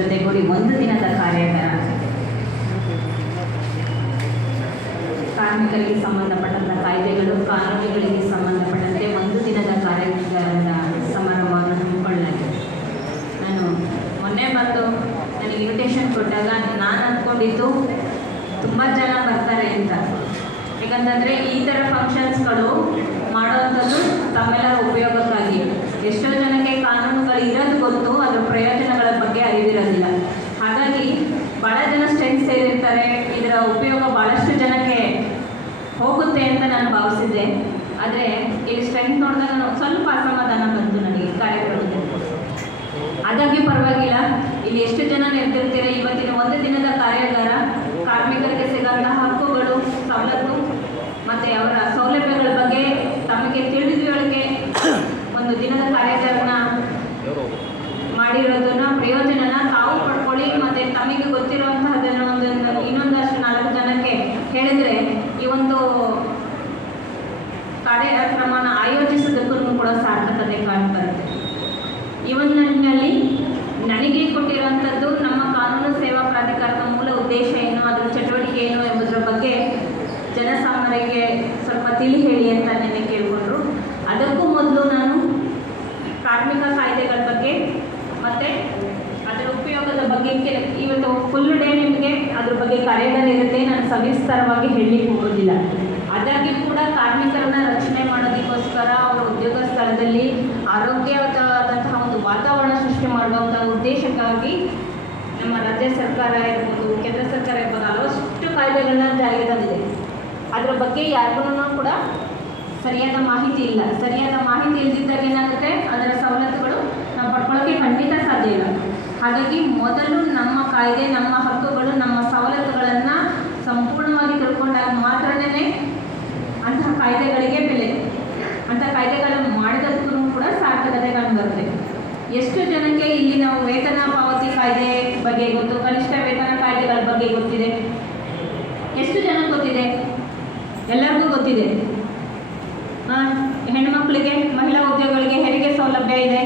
ಜೊತೆಗೂಡಿ ಒಂದು ದಿನದ ಕಾರ್ಯಾಗಾರ ಕಾರ್ಮಿಕರಿಗೆ ಸಂಬಂಧಪಟ್ಟಂಥ ಕಾಯ್ದೆಗಳು ಕಾನೂನುಗಳಿಗೆ ಸಂಬಂಧಪಟ್ಟಂತೆ ಒಂದು ದಿನದ ಕಾರ್ಯಾಗಾರದ ಸಮಾರಂಭವನ್ನು ಹಮ್ಮಿಕೊಳ್ಳಲಾಗಿದೆ. ನಾನು ಮೊನ್ನೆ ಬಂದು ನನಗೆ ಇನ್ವಿಟೇಷನ್ ಕೊಟ್ಟಾಗ ನಾನು ಅಂದ್ಕೊಂಡಿದ್ದು ತುಂಬ ಜನ ಬರ್ತಾರೆ ಅಂತ. ಯಾಕಂತಂದರೆ ಈ ಥರ ಫಂಕ್ಷನ್ಸ್ಗಳು ಮಾಡೋವಂಥದ್ದು ತಮ್ಮೆಲ್ಲರ ಉಪಯೋಗಕ್ಕಾಗಿ. ಎಷ್ಟೋ ಜನಕ್ಕೆ ಕಾನೂನುಗಳು ಇರೋದು ಗೊತ್ತು, ಅದರ ಪ್ರಯೋಜನಗಳ ಬಗ್ಗೆ ಅರಿವಿರೋದಿಲ್ಲ. ಹಾಗಾಗಿ ಭಾಳ ಜನ ಸ್ಟ್ರೆಂತ್ ಸೇರಿರ್ತಾರೆ, ಇದರ ಉಪಯೋಗ ಭಾಳಷ್ಟು ಜನಕ್ಕೆ ಹೋಗುತ್ತೆ ಅಂತ ನಾನು ಭಾವಿಸಿದ್ದೆ. ಆದರೆ ಇಲ್ಲಿ ಸ್ಟ್ರೆಂತ್ ನೋಡಿದಾಗ ನಾನು ಸ್ವಲ್ಪ ಅಸಮಾಧಾನ ಬಂತು ನನಗೆ ಕಾರ್ಯಕ್ರಮದಲ್ಲಿ. ಆದಾಗ್ಯೂ ಪರವಾಗಿಲ್ಲ, ಇಲ್ಲಿ ಎಷ್ಟು ಜನ ನೆರೆದಿರ್ತೀರ. ಇವತ್ತಿನ ಒಂದು ದಿನದ ಕಾರ್ಯಾಗಾರ ಕಾರ್ಮಿಕರಿಗೆ ಸಿಗೋಂಥ ಹಕ್ಕುಗಳು, ಸವಲತ್ತು ಮತ್ತು ಅವರ ಸೌಲಭ್ಯಗಳ ಬಗ್ಗೆ ತಮಗೆ ತಿಳಿದುಕೊಳ್ಳಕ್ಕೆ ಒಂದು ದಿನದ ಕಾರ್ಯಾಗಾರನ ಮಾಡಿರೋದನ್ನ ಪ್ರಯೋಜನನ ತಾವು ಪಡ್ಕೊಳ್ಳಿ ಮತ್ತು ತಮಗೆ ಗೊತ್ತಿರುವಂತಹದನ್ನು ಇನ್ನೊಂದಷ್ಟು 4 ಜನಕ್ಕೆ ಹೇಳಿದರೆ ಈ ಒಂದು ಕಾರ್ಯಕ್ರಮನ ಆಯೋಜಿಸೋದಕ್ಕೂ ಕೂಡ ಸಾರ್ಥಕತೆ ಕಾಣ್ಬರುತ್ತೆ. ಈ ಒಂದು ನಿಟ್ಟಿನಲ್ಲಿ ನನಗೆ ಕೊಟ್ಟಿರುವಂಥದ್ದು ನಮ್ಮ ಕಾನೂನು ಸೇವಾ ಪ್ರಾಧಿಕಾರದ ಮೂಲ ಉದ್ದೇಶ ಏನು, ಅದರ ಚಟುವಟಿಕೆ ಏನು ಎಂಬುದರ ಬಗ್ಗೆ ಜನಸಾಮಾನ್ಯರಿಗೆ ಸ್ವಲ್ಪ ತಿಳಿ ಹೇಳಿ ಅಂತ ನೆನ್ನೆ ಕೇಳಿಕೊಂಡ್ರು. ಅದಕ್ಕೂ ಮೊದಲು ನಾನು ಕಾರ್ಮಿಕ ಕಾಯ್ದೆಗಳ ಬಗ್ಗೆ ಮತ್ತು ಅದರ ಉಪಯೋಗದ ಬಗ್ಗೆ ಇವತ್ತು ಫುಲ್ ಡೇ ನಿಮಗೆ ಅದ್ರ ಬಗ್ಗೆ ಕಾರ್ಯಾಗಾರ ಇರುತ್ತೆ. ನಾನು ಸವಿಸ್ತರವಾಗಿ ಹೇಳಲಿಕ್ಕೆ ಹೋಗೋದಿಲ್ಲ. ಆದಾಗ್ಯೂ ಕೂಡ ಕಾರ್ಮಿಕರನ್ನ ರಕ್ಷಣೆ ಮಾಡೋದಕ್ಕೋಸ್ಕರ ಅವರ ಉದ್ಯೋಗ ಸ್ಥಳದಲ್ಲಿ ಆರೋಗ್ಯವಾದಂತಹ ಒಂದು ವಾತಾವರಣ ಸೃಷ್ಟಿ ಮಾಡುವಂಥ ಉದ್ದೇಶಕ್ಕಾಗಿ ನಮ್ಮ ರಾಜ್ಯ ಸರ್ಕಾರ ಇರ್ಬೋದು, ಕೇಂದ್ರ ಸರ್ಕಾರ ಇರ್ಬೋದು, ಹಲವಷ್ಟು ಕಾಯ್ದೆಗಳನ್ನ ಜಾರಿಗೆ ತಂದಿದೆ. ಅದರ ಬಗ್ಗೆ ಯಾರಿಗೂ ಕೂಡ ಸರಿಯಾದ ಮಾಹಿತಿ ಇಲ್ಲ. ಸರಿಯಾದ ಮಾಹಿತಿ ಇಲ್ಲದಿದ್ದಾಗ ಏನಾಗುತ್ತೆ, ಅದರ ಸವಲತ್ತುಗಳು ನಾವು ಪಡ್ಕೊಳ್ಳೋಕ್ಕೆ ಖಂಡಿತ ಸಾಧ್ಯ ಇಲ್ಲ. ಹಾಗಾಗಿ ಮೊದಲು ನಮ್ಮ ಕಾಯ್ದೆ, ನಮ್ಮ ಹಕ್ಕುಗಳು, ನಮ್ಮ ಸವಲತ್ತುಗಳನ್ನು ಸಂಪೂರ್ಣವಾಗಿ ತಿಳ್ಕೊಂಡಾಗ ಮಾತ್ರನೇ ಅಂತಹ ಕಾಯ್ದೆಗಳಿಗೆ ಬೆಲೆ, ಅಂಥ ಕಾಯ್ದೆಗಳನ್ನು ಮಾಡಿದಕ್ಕೂ ಕೂಡ ಸಾರ್ಥಕತೆ ಕಂಡುಬರುತ್ತೆ. ಎಷ್ಟು ಜನಕ್ಕೆ ಇಲ್ಲಿ ನಾವು ವೇತನ ಪಾವತಿ ಕಾಯ್ದೆ ಬಗ್ಗೆ ಗೊತ್ತು, ಕನಿಷ್ಠ ವೇತನ ಕಾಯ್ದೆಗಳ ಬಗ್ಗೆ ಗೊತ್ತಿದೆ? ಎಷ್ಟು ಜನಕ್ಕೆ ಗೊತ್ತಿದೆ? ಎಲ್ಲರಿಗೂ ಗೊತ್ತಿದೆ. ಹೆಣ್ಣುಮಕ್ಕಳಿಗೆ, ಮಹಿಳಾ ಉದ್ಯೋಗಿಗಳಿಗೆ ಹೆರಿಗೆ ಸೌಲಭ್ಯ ಇದೆ.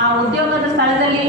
ಆ ಉದ್ಯೋಗದ ಸ್ಥಳದಲ್ಲಿ